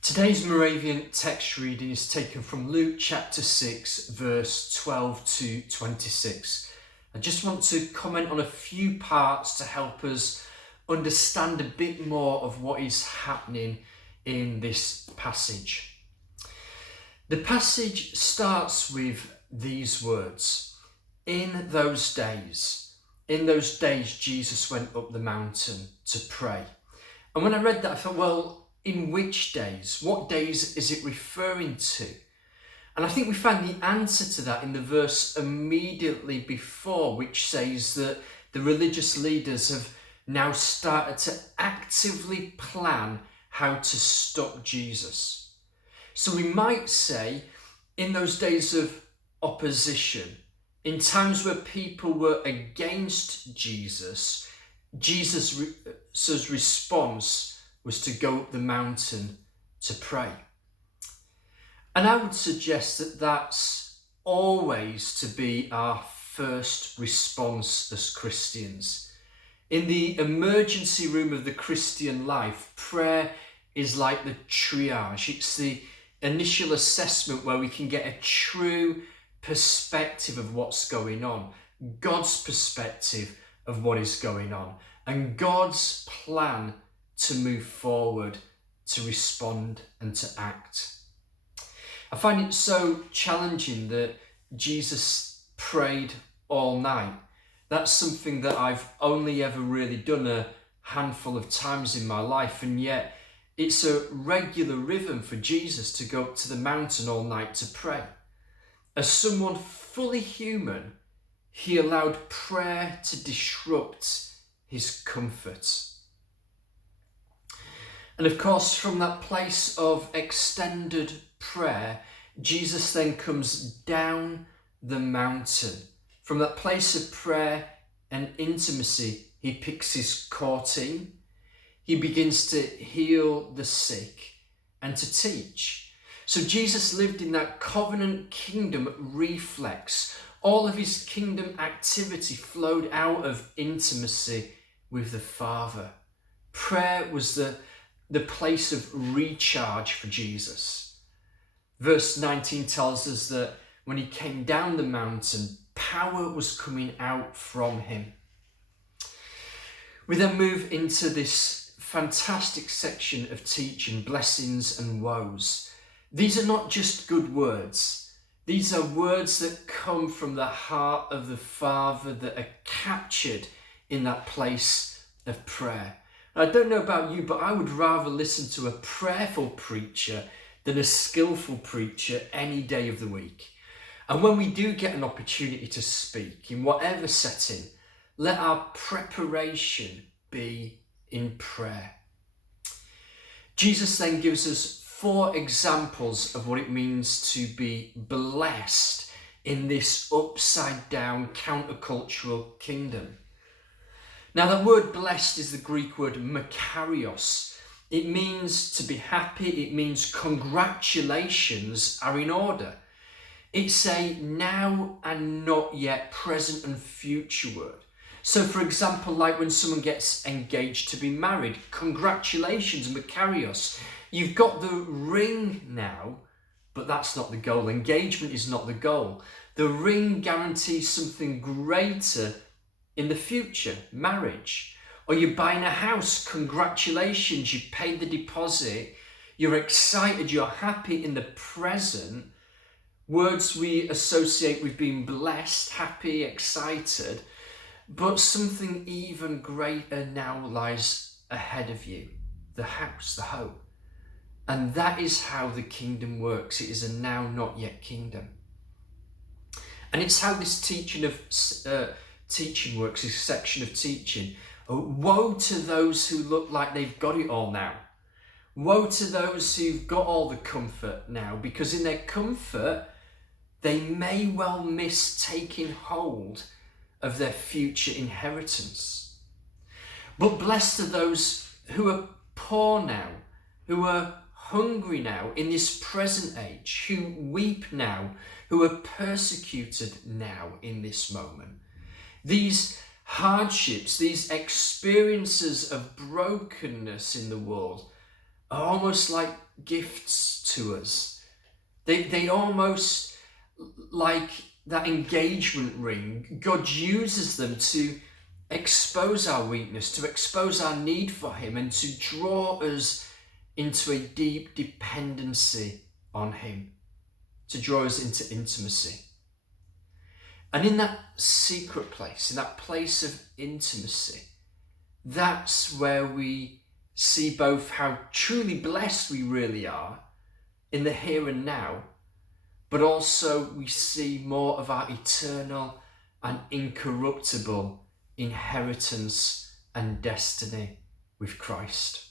Today's Moravian text reading is taken from Luke chapter 6, verse 12 to 26. I just want to comment on a few parts to help us understand a bit more of what is happening in this passage. The passage starts with these words: In those days Jesus went up the mountain to pray. And when I read that, I thought, well, in which days? What days is it referring to? And I think we find the answer to that in the verse immediately before, which says that the religious leaders have now started to actively plan how to stop Jesus. So we might say, in those days of opposition, in times where people were against Jesus' response was to go up the mountain to pray. And I would suggest that that's always to be our first response as Christians. In the emergency room of the Christian life, prayer is like the triage. It's the initial assessment where we can get a true perspective of what's going on, God's perspective of what is going on, and God's plan to move forward, to respond and to act. I find it so challenging that Jesus prayed all night. That's something that I've only ever really done a handful of times in my life, and yet it's a regular rhythm for Jesus to go up to the mountain all night to pray. As someone fully human, he allowed prayer to disrupt his comfort. And of course, from that place of extended prayer, Jesus then comes down the mountain. From that place of prayer and intimacy, he picks his core team. He begins to heal the sick and to teach. So Jesus lived in that covenant kingdom reflex. All of his kingdom activity flowed out of intimacy with the Father. Prayer was the place of recharge for Jesus. Verse 19 tells us that when he came down the mountain, power was coming out from him. We then move into this fantastic section of teaching, blessings and woes. These are not just good words. These are words that come from the heart of the Father, that are captured in that place of prayer. I don't know about you, but I would rather listen to a prayerful preacher than a skillful preacher any day of the week. And when we do get an opportunity to speak, in whatever setting, let our preparation be in prayer. Jesus then gives us 4 examples of what it means to be blessed in this upside down countercultural kingdom. Now, that word blessed is the Greek word makarios. It means to be happy. It means congratulations are in order. It's a now and not yet, present and future word. So, for example, like when someone gets engaged to be married, congratulations, makarios. You've got the ring now, but that's not the goal. Engagement is not the goal. The ring guarantees something greater in the future, marriage. Or you're buying a house, congratulations, you paid the deposit, you're excited, you're happy in the present. Words we associate with being blessed, happy, excited, but something even greater now lies ahead of you, the house, the home. And that is how the kingdom works. It is a now, not yet kingdom. And it's how this teaching works, this section of teaching. Woe to those who look like they've got it all now. Woe to those who've got all the comfort now, because in their comfort, they may well miss taking hold of their future inheritance. But blessed are those who are poor now, who are hungry now in this present age, who weep now, who are persecuted now in this moment. These hardships, these experiences of brokenness in the world are almost like gifts to us. They almost, like that engagement ring, God uses them to expose our weakness, to expose our need for him, and to draw us into a deep dependency on him, to draw us into intimacy. And in that secret place, in that place of intimacy, that's where we see both how truly blessed we really are in the here and now, but also we see more of our eternal and incorruptible inheritance and destiny with Christ.